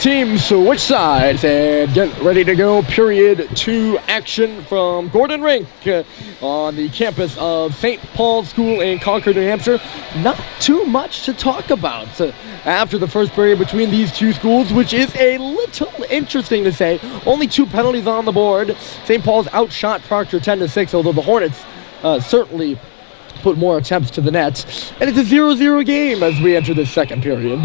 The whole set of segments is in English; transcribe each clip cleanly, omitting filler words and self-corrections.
Teams switch sides and get ready to go. Period 2 action from Gordon Rink on the campus of St. Paul's School in Concord, New Hampshire. Not too much to talk about after the first period between these two schools, which is a little interesting to say. Only 2 penalties on the board. St. Paul's outshot Proctor 10-6, although the Hornets certainly put more attempts to the net. And it's a 0-0 game as we enter this second period.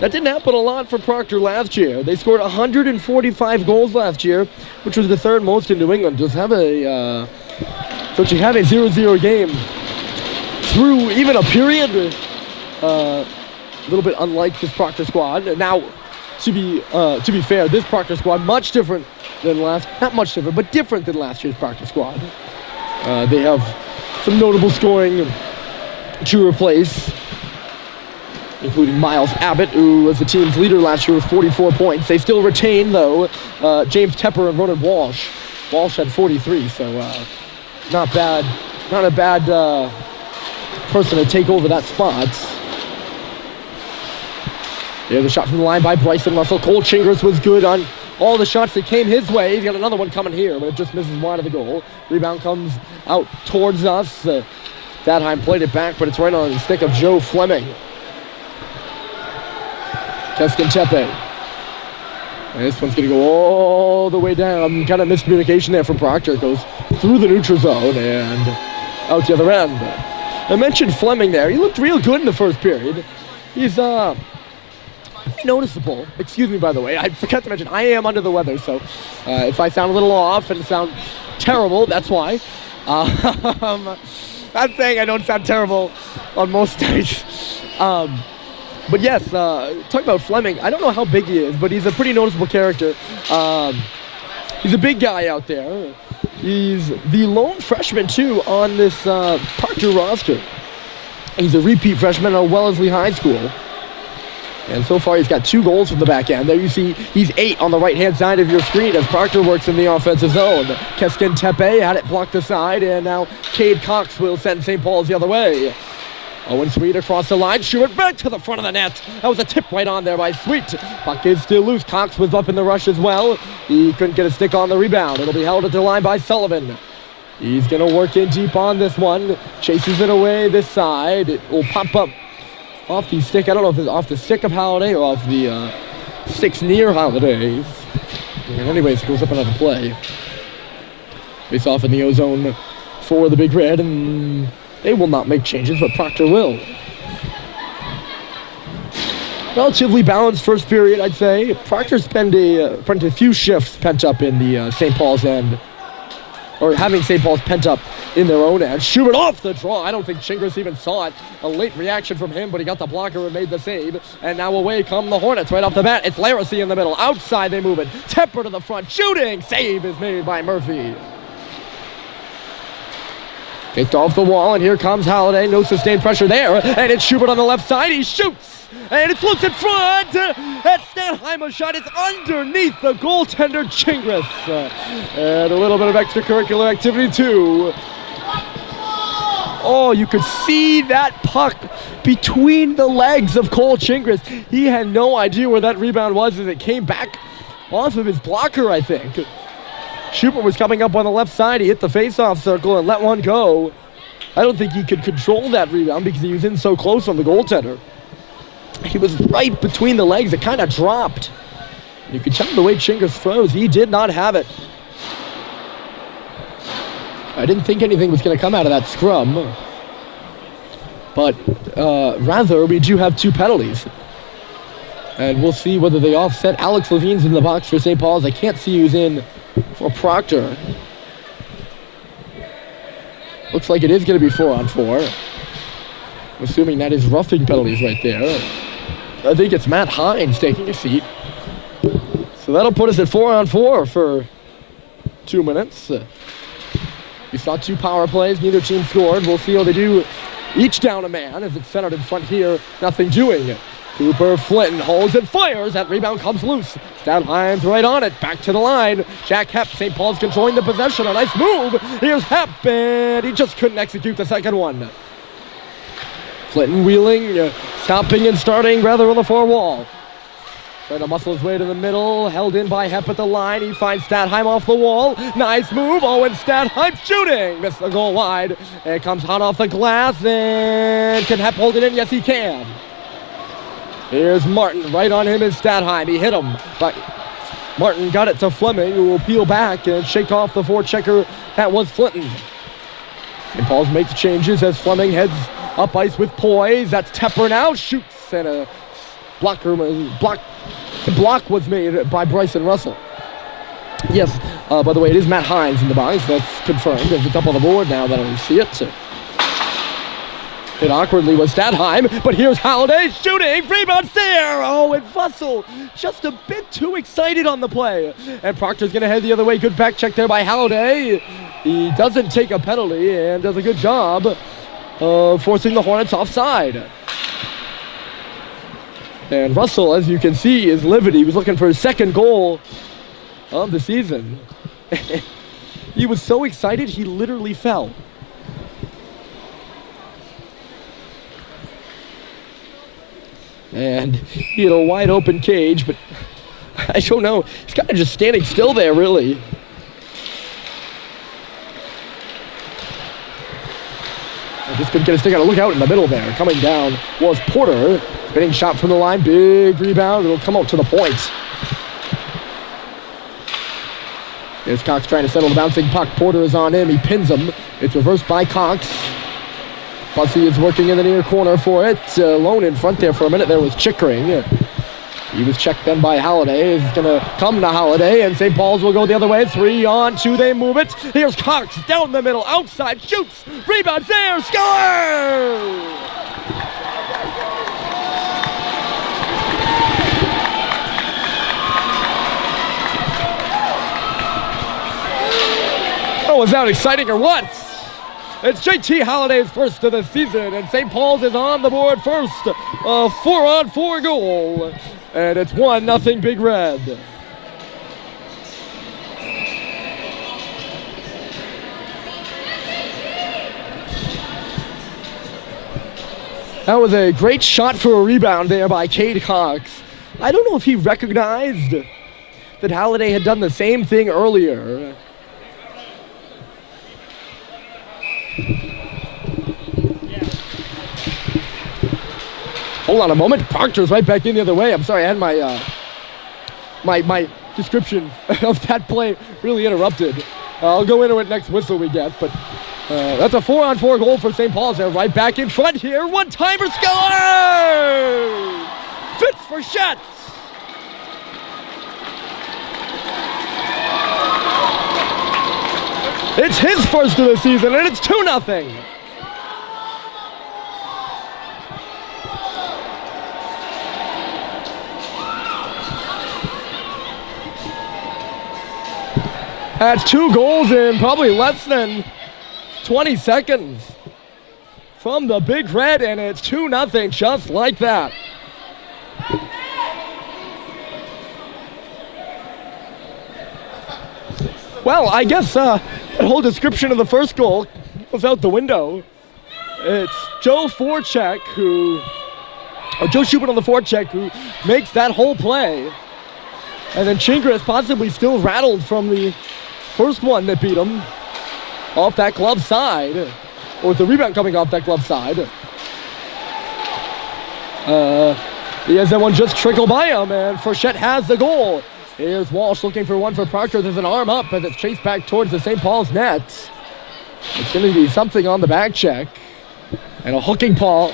That didn't happen a lot for Proctor last year. They scored 145 goals last year, which was the 3rd most in New England. Just have a 0-0 game through even a period, a little bit unlike this Proctor squad. Now, to be fair, this Proctor squad much different than different than last year's Proctor squad. They have some notable scoring to replace, including Miles Abbott, who was the team's leader last year with 44 points. They still retain, though, James Tepper and Ronan Walsh. Walsh had 43, so not a bad person to take over that spot. There's a shot from the line by Bryson Russell. Cole Chingers was good on all the shots that came his way. He's got another one coming here, but it just misses wide of the goal. Rebound comes out towards us. Dadheim played it back, but it's right on the stick of Joe Fleming. Keskin Tepe. And this one's going to go all the way down. Kind of miscommunication there from Proctor. It goes through the neutral zone and out the other end. I mentioned Fleming there. He looked real good in the first period. He's noticeable. Excuse me, by the way. I forgot to mention, I am under the weather, so if I sound a little off and sound terrible, that's why. I'm saying I don't sound terrible on most nights. But yes, talking about Fleming, I don't know how big he is, but he's a pretty noticeable character. He's a big guy out there. He's the lone freshman, too, on this Proctor roster. He's a repeat freshman at Wellesley High School. And so far, he's got 2 goals from the back end. There you see he's 8 on the right-hand side of your screen as Proctor works in the offensive zone. Keskin Tepe had it blocked aside, and now Cade Cox will send St. Paul's the other way. Owen Sweet across the line. Stewart back to the front of the net. That was a tip right on there by Sweet. Puck is still loose. Cox was up in the rush as well. He couldn't get a stick on the rebound. It'll be held at the line by Sullivan. He's going to work in deep on this one. Chases it away this side. It will pop up off the stick. I don't know if it's off the stick of Holiday or off the sticks near Holiday. And anyways, it goes up another play. Face off in the O-zone for the Big Red, and they will not make changes, but Proctor will. Relatively balanced first period, I'd say. Proctor spent a few shifts pent up in the St. Paul's end, or having St. Paul's pent up in their own end. Schubert off the draw. I don't think Chingers even saw it. A late reaction from him, but he got the blocker and made the save. And now away come the Hornets right off the bat. It's Laracy in the middle. Outside they move it. Tepper to the front. Shooting. Save is made by Murphy. Kicked off the wall, and here comes Holiday. No sustained pressure there. And it's Schubert on the left side. He shoots. And it's loose in front. That's Stanheimer's shot. It's underneath the goaltender, Chingris. And a little bit of extracurricular activity, too. Oh, you could see that puck between the legs of Cole Chingris. He had no idea where that rebound was as it came back off of his blocker, I think. Schubert was coming up on the left side. He hit the face-off circle and let one go. I don't think he could control that rebound because he was in so close on the goaltender. He was right between the legs. It kind of dropped. You could tell the way Chingris froze. He did not have it. I didn't think anything was going to come out of that scrum. But rather, we do have 2 penalties. And we'll see whether they offset. Alex Levine's in the box for St. Paul's. I can't see who's in for Proctor. Looks like it is going to be 4-on-4. I'm assuming that is roughing penalties right there. I think it's Matt Hines taking a seat. So that'll put us at 4-on-4 for 2 minutes. We saw 2 power plays. Neither team scored. We'll see how they do. Each down a man as it's centered in front here. Nothing doing. Cooper Flinton holds and fires. That rebound comes loose. Stanheim's right on it. Back to the line. Jack Hepp. St. Paul's controlling the possession. A nice move. Here's Hepp, and he just couldn't execute the second one. Flinton wheeling, stopping and starting rather on the far wall. Trying to muscle his way to the middle, held in by Hep at the line. He finds Statheim off the wall. Nice move. Owen Statheim shooting. Missed the goal wide. It comes hot off the glass. And can Hep hold it in? Yes, he can. Here's Martin. Right on him is Statheim. He hit him. But Martin got it to Fleming, who will peel back and shake off the forechecker. That was Flinton. St. Paul's makes changes as Fleming heads up ice with poise. That's Tepper now. Shoots. And a block was made by Bryson Russell. Yes, by the way, it is Matt Hines in the box. That's confirmed. It's up on the board now that I see it. Hit awkwardly was Statheim, but here's Halliday shooting. Rebound there. Oh, and Russell just a bit too excited on the play. And Proctor's going to head the other way. Good back check there by Halliday. He doesn't take a penalty and does a good job of forcing the Hornets offside. And Russell, as you can see, is livid. He was looking for his second goal of the season. He was so excited, he literally fell. And he had a wide open cage, but I don't know. He's kind of just standing still there, really. I just couldn't get his stick out. Look out in the middle there. Coming down was Porter. Spinning shot from the line. Big rebound. It'll come out to the point. Here's Cox trying to settle the bouncing puck. Porter is on him. He pins him. It's reversed by Cox. Bussey is working in the near corner for it. Lone in front there for a minute. There was Chickering. He was checked then by Halliday. It's going to come to Halliday, and St. Paul's will go the other way. 3-on-2, they move it. Here's Cox down the middle, outside, shoots, rebounds there, score! Oh, was that exciting or what? It's JT Halliday's first of the season, and St. Paul's is on the board first. A 4-on-4 goal, and it's 1-0 Big Red. That was a great shot for a rebound there by Cade Cox. I don't know if he recognized that Halliday had done the same thing earlier. Hold on a moment. Proctor's right back in the other way. I'm sorry, I had my description of that play really interrupted. I'll go into it next whistle we get, but that's a 4-on-4 goal for St. Paul's. They're right back in front here. One-timer score! Fitz for Shetz. It's his first of the season, and it's 2-0. That's 2 goals in probably less than 20 seconds from the Big Red, and it's 2-0 just like that. Well, I guess that whole description of the first goal was out the window. It's Joe Schubert on the forecheck who makes that whole play. And then Chingris possibly still rattled from the first one that beat him off that glove side, or the rebound coming off that glove side. He has that one just trickle by him, and Frechette has the goal. Here's Walsh looking for one for Proctor. There's an arm up as it's chased back towards the St. Paul's net. It's going to be something on the back check. And a hooking call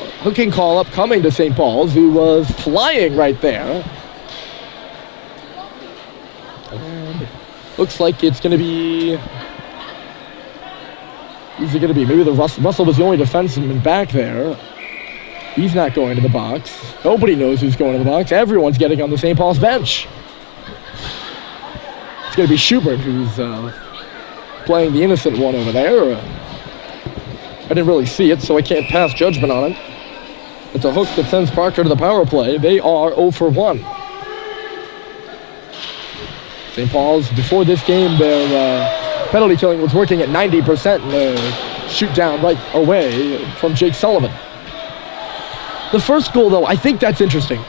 up coming to St. Paul's, who was flying right there. And looks like it's going to be... Who's it going to be? Maybe Russell was the only defenseman back there. He's not going to the box. Nobody knows who's going to the box. Everyone's getting on the St. Paul's bench. It's going to be Schubert who's playing the innocent one over there. I didn't really see it, so I can't pass judgment on it. It's a hook that sends Proctor to the power play. They are 0 for 1. St. Paul's, before this game, their penalty killing was working at 90%, and the shoot down right away from Jake Sullivan. The first goal, though, I think that's interesting.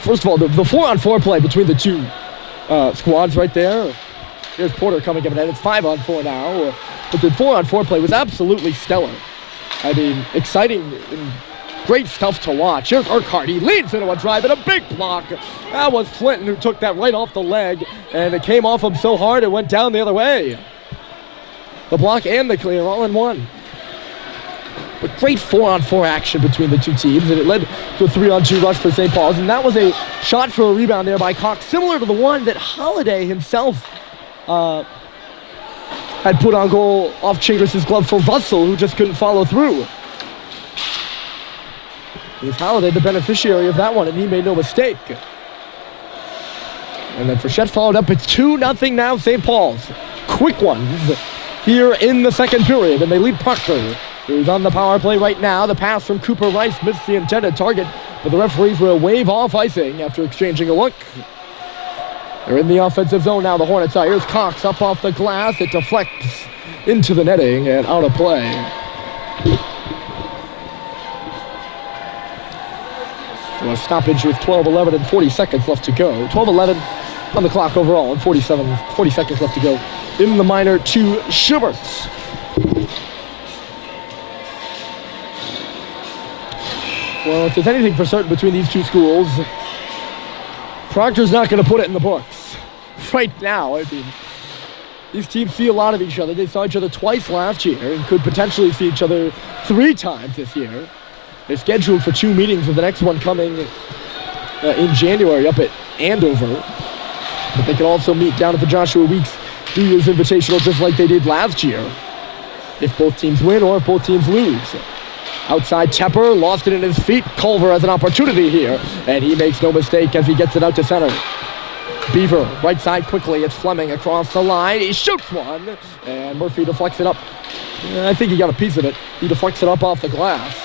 First of all, the 4-on-4 play between the two squads right there. Here's Porter coming up, and it's 5-on-4 now. But the 4-on-4 play was absolutely stellar. I mean, exciting and great stuff to watch. Here's Urquhart. He leads into a drive and a big block. That was Flinton who took that right off the leg, and it came off him so hard it went down the other way. The block and the clear all in one. But great 4-on-4 action between the two teams, and it led to a 3-on-2 rush for St. Paul's, and that was a shot for a rebound there by Cox, similar to the one that Holiday himself had put on goal off Chingris's glove for Russell, who just couldn't follow through. It was Holiday the beneficiary of that one, and he made no mistake. And then Frechette followed up. It's 2-0 now, St. Paul's. Quick ones here in the second period, and they lead Proctor, who's on the power play right now. The pass from Cooper Rice missed the intended target, but the referees will wave off icing after exchanging a look. They're in the offensive zone now, the Hornets are. Here's Cox up off the glass. It deflects into the netting and out of play. So a stoppage with 12-11 and 40 seconds left to go. 12-11 on the clock overall and 40 seconds left to go in the minor to Schubert. Well, if there's anything for certain between these two schools, Proctor's not going to put it in the books right now. I mean, these teams see a lot of each other. They saw each other twice last year and could potentially see each other 3 times this year. They're scheduled for 2 meetings, with the next one coming in January up at Andover. But they can also meet down at the Joshua Weeks New Year's Invitational just like they did last year, if both teams win or if both teams lose. Outside Tepper, lost it in his feet. Culver has an opportunity here, and he makes no mistake as he gets it out to center. Beaver, right side quickly. It's Fleming across the line. He shoots one, and Murphy deflects it up. I think he got a piece of it. He deflects it up off the glass.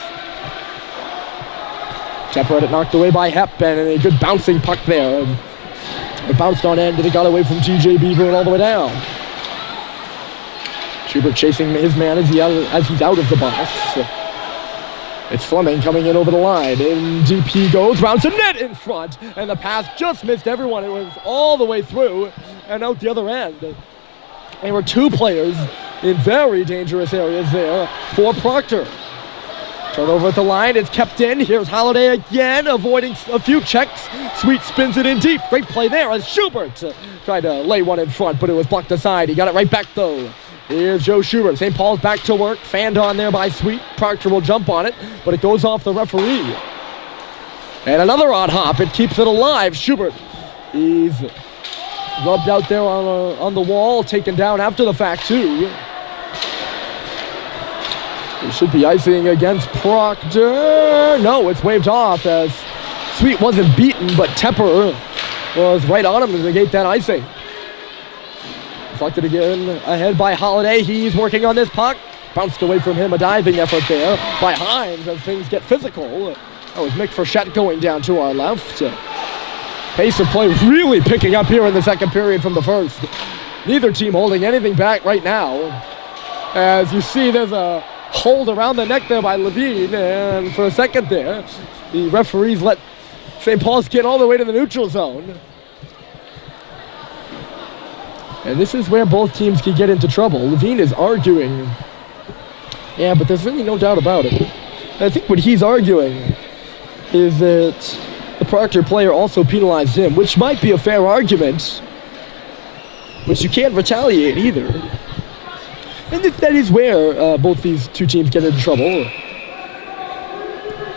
Tepper had it knocked away by Hepp, and a good bouncing puck there. It bounced on end, and it got away from TJ Beaver and all the way down. Schubert chasing his man as he's out of the box. It's Fleming coming in over the line. In deep he goes, rounds the net in front, and the pass just missed everyone. It was all the way through and out the other end. There were 2 players in very dangerous areas there for Proctor. Turnover at the line, it's kept in. Here's Holiday again, avoiding a few checks. Sweet spins it in deep. Great play there as Schubert tried to lay one in front, but it was blocked aside. He got it right back though. Here's Joe Schubert. St. Paul's back to work. Fanned on there by Sweet. Proctor will jump on it, but it goes off the referee. And another odd hop. It keeps it alive. Schubert, he's rubbed out there on the wall, taken down after the fact too. It should be icing against Proctor. No, it's waved off as Sweet wasn't beaten, but Tepper was right on him to negate that icing. Deflected again ahead by Holiday. He's working on this puck. Bounced away from him, a diving effort there by Hines as things get physical. That was Mick Frechette going down to our left. Pace of play really picking up here in the second period from the first. Neither team holding anything back right now. As you see, there's a hold around the neck there by Levine, and for a second there, the referees let St. Paul's get all the way to the neutral zone. And this is where both teams can get into trouble. Levine is arguing. Yeah, but there's really no doubt about it. I think what he's arguing is that the Proctor player also penalized him, which might be a fair argument, but you can't retaliate either. And that is where both these two teams get into trouble.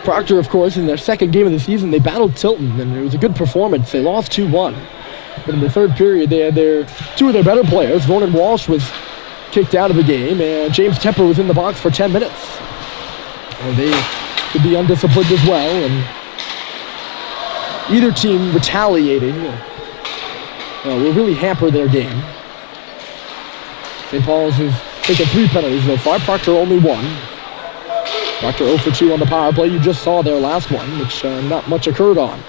Proctor, of course, in their second game of the season, they battled Tilton, and it was a good performance. They lost 2-1. But in the third period, they had 2 of their better players. Ronan Walsh was kicked out of the game, and James Tepper was in the box for 10 minutes. And they could be undisciplined as well, and either team retaliating will really hamper their game. St. Paul's has taken 3 penalties so far. Proctor only 1. Proctor 0 for 2 on the power play. You just saw their last one, which not much occurred on.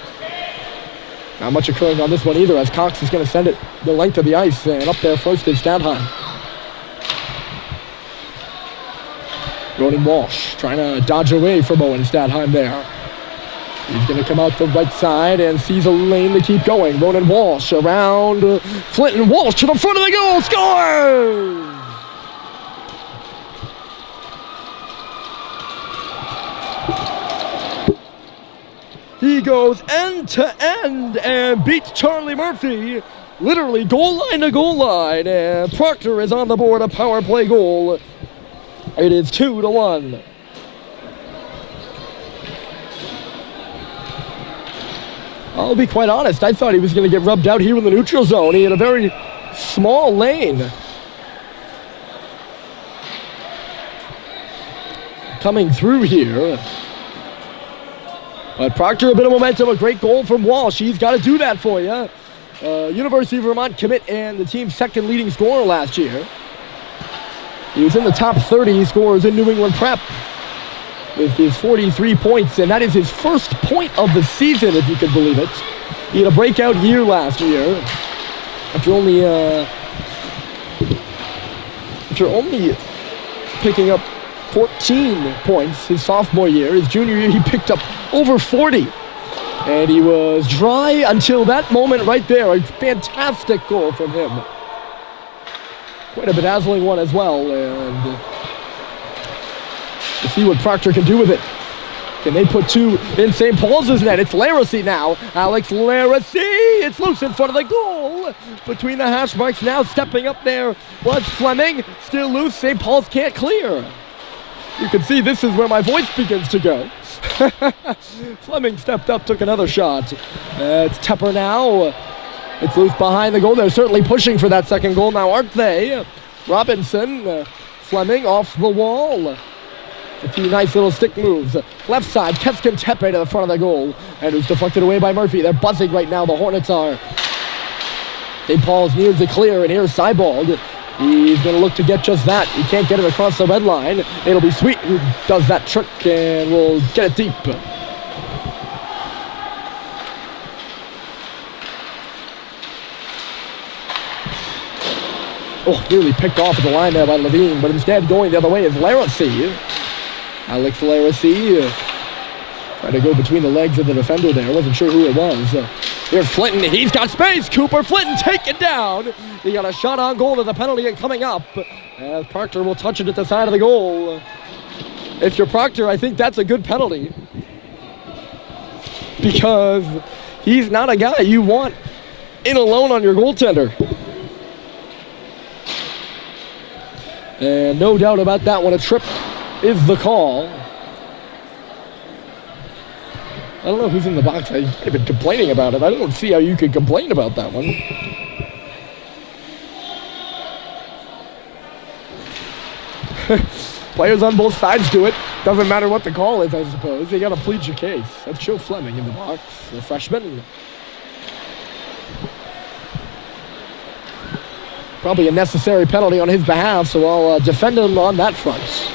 Not much occurring on this one either, as Cox is going to send it the length of the ice, and up there first is Stadheim. Ronan Walsh trying to dodge away from Owen Stadheim there. He's going to come out the right side and sees a lane to keep going. Ronan Walsh around Flint, and Walsh to the front of the goal. Scores! He goes end to end and beats Charlie Murphy. Literally goal line to goal line. And Proctor is on the board, a power play goal. It is 2-1. I'll be quite honest, I thought he was going to get rubbed out here in the neutral zone. He had a very small lane. Coming through here. But Proctor, a bit of momentum, a great goal from Walsh. He's got to do that for you. University of Vermont commit and the team's second leading scorer last year. He was in the top 30 scorers in New England Prep with his 43 points, and that is his first point of the season, if you could believe it. He had a breakout year last year after only picking up 14 points his sophomore year. His junior year, he picked up over 40. And he was dry until that moment right there. A fantastic goal from him. Quite a bedazzling one as well. And we'll see what Proctor can do with it. Can they put two in St. Paul's net? It's Laracy now. Alex Laracy. It's loose in front of the goal. Between the hash marks now, stepping up there was Fleming. Still loose. St. Paul's can't clear. You can see this is where my voice begins to go. Fleming stepped up, took another shot. It's Tepper now. It's loose behind the goal. They're certainly pushing for that second goal now, aren't they? Robinson, Fleming off the wall. A few nice little stick moves. Left side, Keskin Tepe to the front of the goal. And it's deflected away by Murphy. They're buzzing right now, the Hornets are. St. Paul's nears the clear, and here's Seibold. He's going to look to get just that. He can't get it across the red line. It'll be Sweet who does that trick and will get it deep. Oh, nearly picked off at the line there by Levine, but instead going the other way is Laracy. Alex Laracy trying to go between the legs of the defender there. Wasn't sure who it was. Here's Flinton. He's got space. Cooper Flinton taken down. He got a shot on goal. There's a penalty coming up. As Proctor will touch it at the side of the goal. If you're Proctor, I think that's a good penalty. Because he's not a guy you want in alone on your goaltender. And no doubt about that one. A trip is the call. I don't know who's in the box. I've been complaining about it. I don't see how you could complain about that one. Players on both sides do it. Doesn't matter what the call is, I suppose. You gotta plead your case. That's Joe Fleming in the box, the freshman. Probably a necessary penalty on his behalf, so I'll defend him on that front.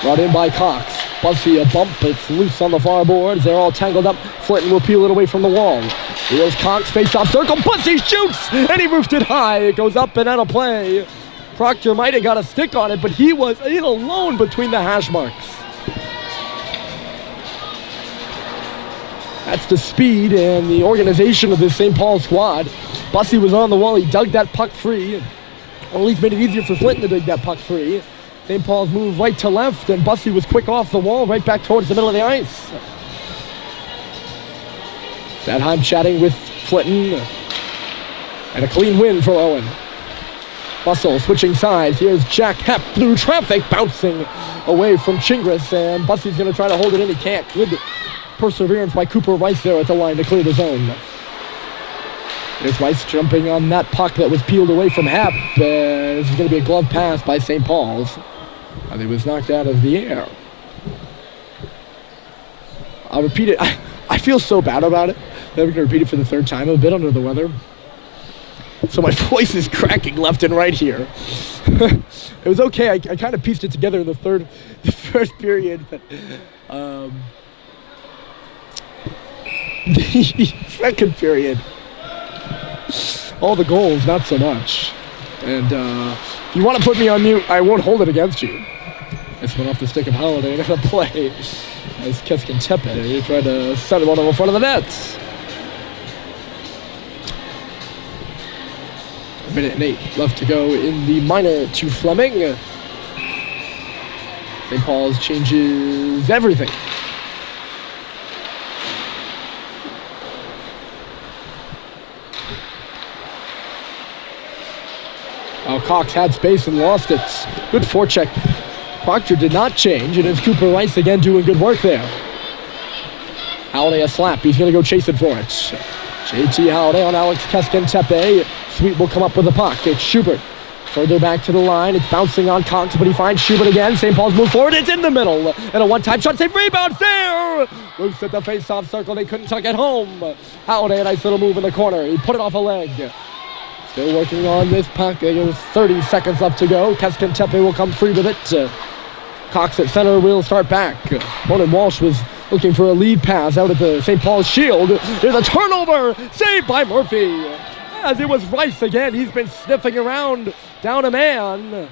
Brought in by Cox. Bussy, a bump. It's loose on the far boards. They're all tangled up. Flinton will peel it away from the wall. Here's Cox, face-off circle. Bussy shoots, and he roofed it high. It goes up and out of play. Proctor might have got a stick on it, but he was in alone between the hash marks. That's the speed and the organization of this St. Paul squad. Bussy was on the wall. He dug that puck free, or at least made it easier for Flinton to dig that puck free. St. Paul's moved right to left, and Bussy was quick off the wall, right back towards the middle of the ice. Stadheim chatting with Flinton. And a clean win for Owen. Bustle switching sides. Here's Jack Hepp through traffic, bouncing away from Chingris, and Bussy's going to try to hold it in. He can't. Good perseverance by Cooper Rice there at the line to clear the zone. There's Rice jumping on that puck that was peeled away from Hepp. This is going to be a glove pass by St. Paul's. And he was knocked out of the air. I'll repeat it. I feel so bad about it that we're going to repeat it for the third time. I'm a bit under the weather. So my voice is cracking left and right here. It was okay. I kind of pieced it together in the first period. But, the second period, all the goals, not so much. And if you want to put me on mute, I won't hold it against you. This went off the stick of Holiday into the play. as Keskin-Tepe tried to send one over front of the net. 1:08 left to go in the minor to Fleming. St. Paul's changes everything. Cox had space and lost it. Good forecheck. Proctor did not change, and it's Cooper Rice again doing good work there. Halliday a slap. He's going to go chasing for it. JT Halliday on Alex Keskin-Tepe. Sweet will come up with the puck. It's Schubert. Further back to the line. It's bouncing on Cox, but he finds Schubert again. St. Paul's move forward. It's in the middle. And a one-time shot. Save rebound. Fair. Loose at the face-off circle. They couldn't tuck it home. Halliday, a nice little move in the corner. He put it off a leg. Still working on this puck. There's 30 seconds left to go. Keskin-Tepe will come free with it. Cox at center will start back. Ronan Walsh was looking for a lead pass out at the St. Paul's shield. There's a turnover. Saved by Murphy. As it was Rice again. He's been sniffing around. Down a man.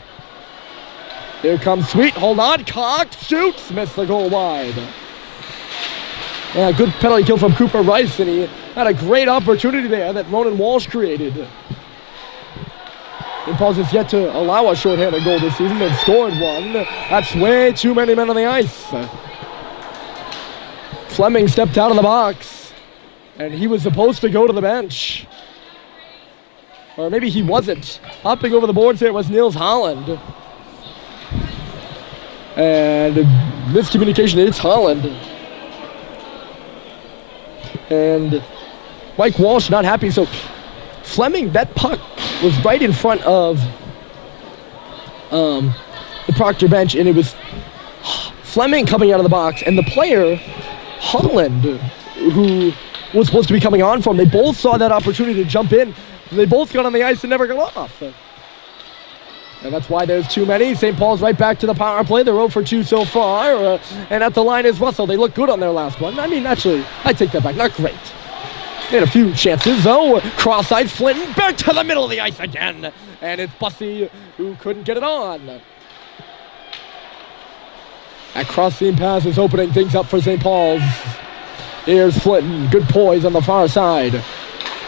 Here comes Sweet. Hold on. Cox shoots. Missed the goal wide. Yeah, good penalty kill from Cooper Rice, and he had a great opportunity there that Ronan Walsh created. St. Paul's has yet to allow a shorthanded goal this season. They've scored one. That's way too many men on the ice. Fleming stepped out of the box, and he was supposed to go to the bench. Or maybe he wasn't. Hopping over the boards there was Nils Holland. And miscommunication, it's Holland. And Mike Walsh not happy. So Fleming, that puck was right in front of the Proctor bench, and it was Fleming coming out of the box, and the player, Holland, who was supposed to be coming on from, they both saw that opportunity to jump in. They both got on the ice and never got off. And that's why there's too many. St. Paul's right back to the power play. They're 0 for 2 so far. And at the line is Russell. They look good on their last one. I mean, actually, I take that back. Not great. They had a few chances, though. Cross ice, Flinton back to the middle of the ice again. And it's Bussey who couldn't get it on. That cross-seam pass is opening things up for St. Paul's. Here's Flinton. Good poise on the far side.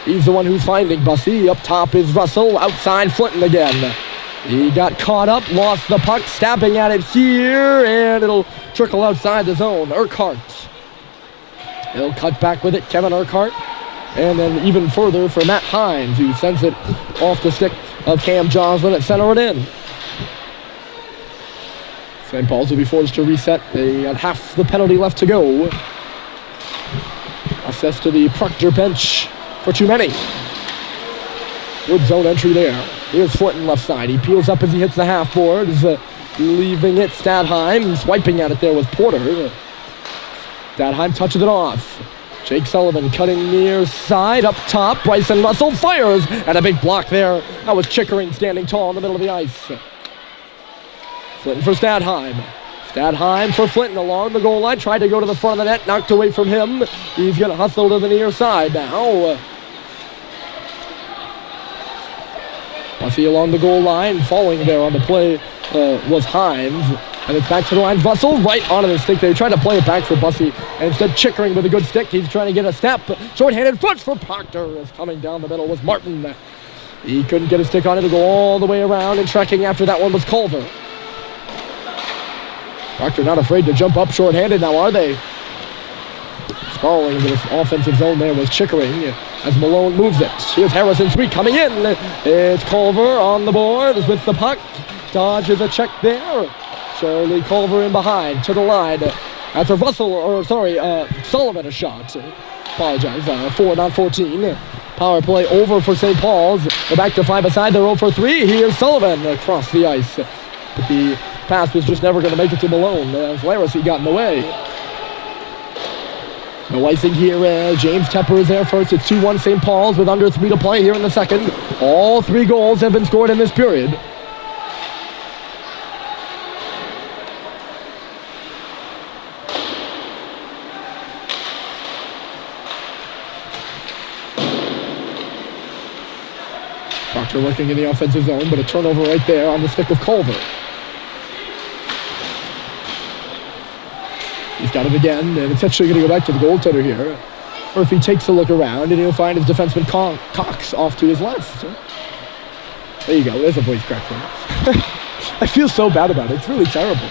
He's the one who's finding Bussey. Up top is Russell. Outside, Flinton again. He got caught up, lost the puck, stabbing at it here, and it'll trickle outside the zone. Urquhart. He'll cut back with it, Kevin Urquhart. And then even further for Matt Hines, who sends it off the stick of Cam Joslin at center it in. St. Paul's will be forced to reset. They got half the penalty left to go. Assessed to the Proctor bench for too many. Good zone entry there. Here's Flinton left side. He peels up as he hits the half boards, leaving it Stadheim. Swiping at it there with Porter. Stadheim touches it off. Jake Sullivan cutting near side, up top. Bryson Russell fires, and a big block there. That was Chickering standing tall in the middle of the ice. Flinton for Stadheim. Stadheim for Flinton along the goal line. Tried to go to the front of the net, knocked away from him. He's going to hustle to the near side now. Bussey along the goal line, falling there on the play was Hines. And it's back to the line. Russell right onto the stick. They tried to play it back for Bussey. And instead Chickering with a good stick. He's trying to get a step. Short-handed foot for Proctor. As coming down the middle was Martin. He couldn't get a stick on it to go all the way around. And trekking after that one was Culver. Proctor not afraid to jump up short-handed now, are they? Sprawling into the offensive zone there was Chickering as Malone moves it. Here's Harrison Sweet coming in. It's Culver on the board with the puck. Dodges a check there. Charlie Culver in behind to the line. After Sullivan a shot. Apologize. 4, not 14. Power play over for St. Paul's. They're back to 5 aside. They're 0 for 3. Here's Sullivan across the ice. But the pass was just never going to make it to Malone as Larissy got in the way. No icing here as James Tepper is there first. It's 2-1 St. Paul's with under 3 to play here in the second. All 3 goals have been scored in this period. Proctor working in the offensive zone, but a turnover right there on the stick of Culver. He's got it again, and it's actually going to go back to the goaltender here. Murphy takes a look around, and he'll find his defenseman Cox off to his left. There you go. There's a voice crack for him. I feel so bad about it. It's really terrible.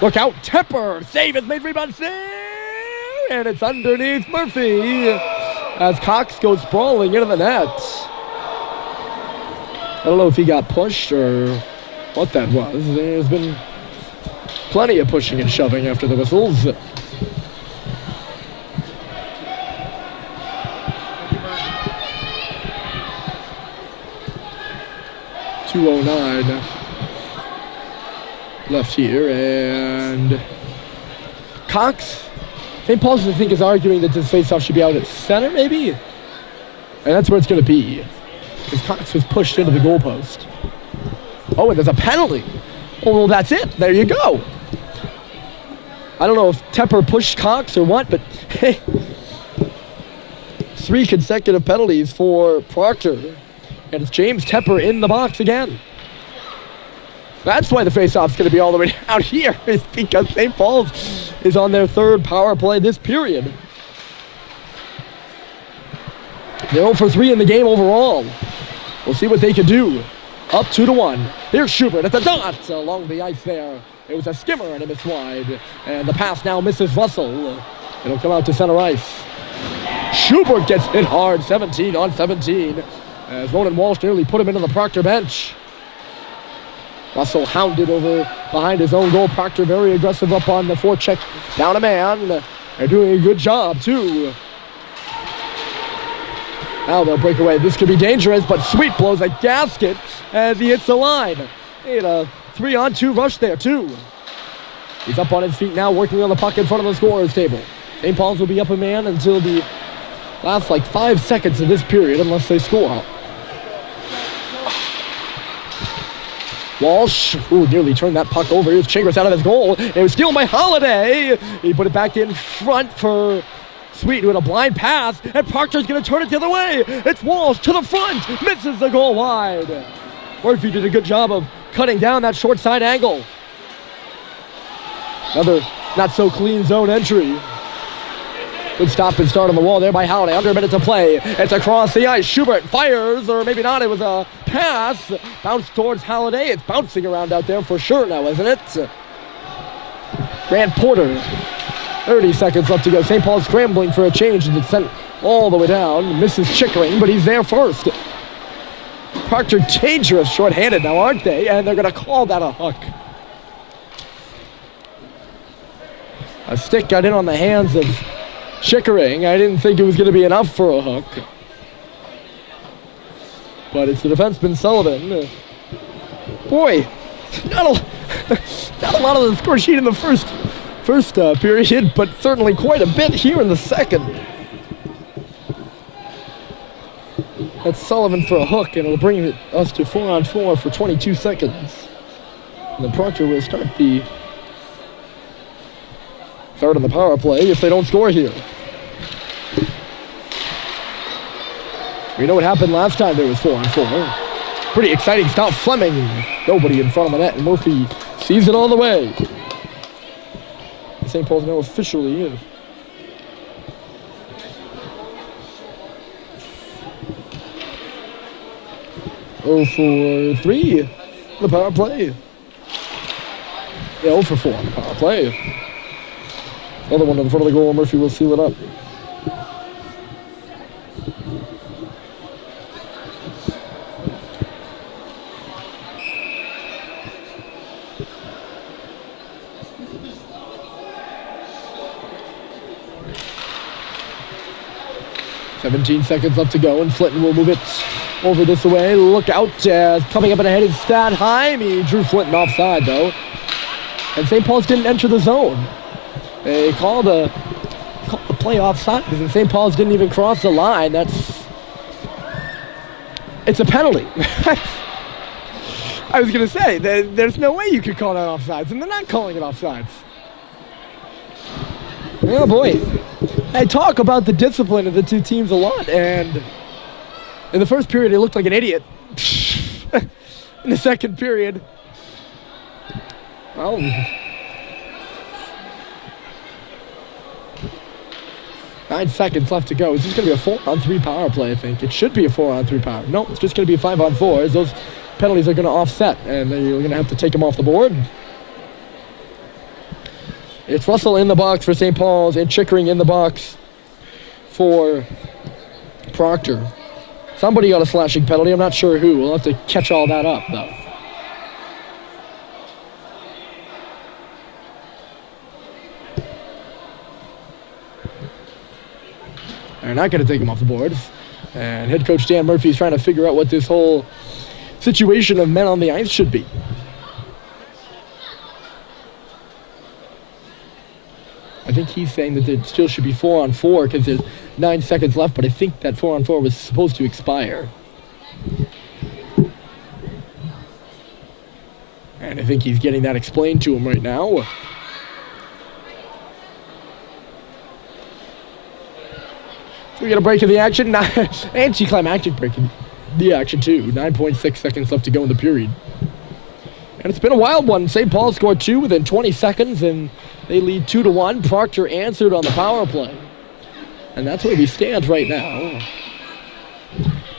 Look out. Tepper. Save is made. Rebound save. And it's underneath Murphy as Cox goes sprawling into the net. I don't know if he got pushed or what that was. There's been plenty of pushing and shoving after the whistles. .209 left here, and Cox, St. Paul's, I think, is arguing that this faceoff should be out at center, maybe? And that's where it's going to be, because Cox was pushed into the goalpost. Oh, and there's a penalty. Oh, well, that's it. There you go. I don't know if Tepper pushed Cox or what, but hey, 3 consecutive penalties for Proctor. And it's James Tepper in the box again. That's why the faceoff's going to be all the way out here, is because St. Paul's is on their 3rd power play this period. They're 0 for 3 in the game overall. We'll see what they can do. Up 2-1. Here's Schubert at the dot along the ice there. It was a skimmer and it missed wide. And the pass now misses Russell. It'll come out to center ice. Schubert gets hit hard, 17 on 17. As Ronan Walsh nearly put him into the Proctor bench. Russell hounded over behind his own goal. Proctor very aggressive up on the forecheck. Down a man. They're doing a good job, too. Now they'll break away. This could be dangerous, but Sweet blows a gasket as he hits the line. He had a 3-on-2 rush there, too. He's up on his feet now, working on the puck in front of the scorer's table. St. Paul's will be up a man until the last, 5 seconds of this period, unless they score. Walsh, nearly turned that puck over. Here's Chigris out of his goal. It was stealed by Holiday. He put it back in front for Sweet, who had a blind pass, and Proctor's going to turn it the other way. It's Walsh to the front, misses the goal wide. Murphy did a good job of cutting down that short side angle. Another not so clean zone entry. Good stop and start on the wall there by Holiday. Under a minute to play. It's across the ice. Schubert fires, or maybe not. It was a pass. Bounced towards Holiday. It's bouncing around out there for sure now, isn't it? Grant Porter. 30 seconds left to go. St. Paul's scrambling for a change, and it's sent all the way down. Misses Chickering, but he's there first. Proctor dangerous short-handed now, aren't they? And they're going to call that a hook. A stick got in on the hands of Chickering. I didn't think it was going to be enough for a hook. But it's the defenseman Sullivan. Boy, not a lot of the score sheet in the first period, but certainly quite a bit here in the second. That's Sullivan for a hook, and it'll bring us to 4-on-4 for 22 seconds. And then Proctor will start on the power play if they don't score here. We know what happened last time there was 4-on-4. Pretty exciting stop. Fleming, nobody in front of the net, and Murphy sees it all the way. St. Paul's now officially in. Oh for 3 on the power play. Yeah, 0 for 4 on the power play. Another one in front of the goal. Murphy will seal it up. .17 seconds left to go, and Flinton will move it over this way. Look out, coming up and ahead is Stadheim. He drew Flinton offside, though. And St. Paul's didn't enter the zone. They called the play offside, and St. Paul's didn't even cross the line. It's a penalty. I was going to say, there's no way you could call that offsides, and they're not calling it offsides. Oh, boy. I talk about the discipline of the two teams a lot, and in the first period, it looked like an idiot. In the second period, well, 9 seconds left to go. Is this going to be a 4-on-3 power play, I think? It should be a 4-on-3 power. No, it's just going to be a 5-on-4 as those penalties are going to offset, and you're going to have to take them off the board. It's Russell in the box for St. Paul's and Chickering in the box for Proctor. Somebody got a slashing penalty. I'm not sure who. We'll have to catch all that up, though. They're not going to take him off the board. And head coach Dan Murphy is trying to figure out what this whole situation of men on the ice should be. I think he's saying that it still should be 4-on-4 because there's 9 seconds left, but I think that 4-on-4 was supposed to expire. And I think he's getting that explained to him right now. We get a break in the action, anticlimactic break in the action too. 9.6 seconds left to go in the period. And it's been a wild one. St. Paul scored 2 within 20 seconds, and they lead 2-1. Proctor answered on the power play. And that's where we stand right now.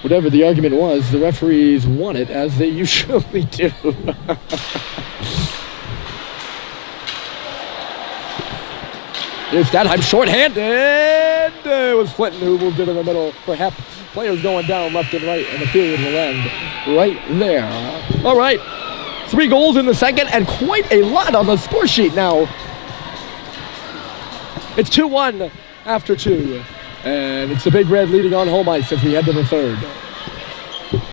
Whatever the argument was, the referees won it, as they usually do. It's that time short-handed. It was Flinton who moved into the middle for Hep. Players going down left and right, and the period will end right there. All right, 3 goals in the second, and quite a lot on the score sheet now. It's 2-1 after 2, and it's the Big Red leading on home ice as we head to the third.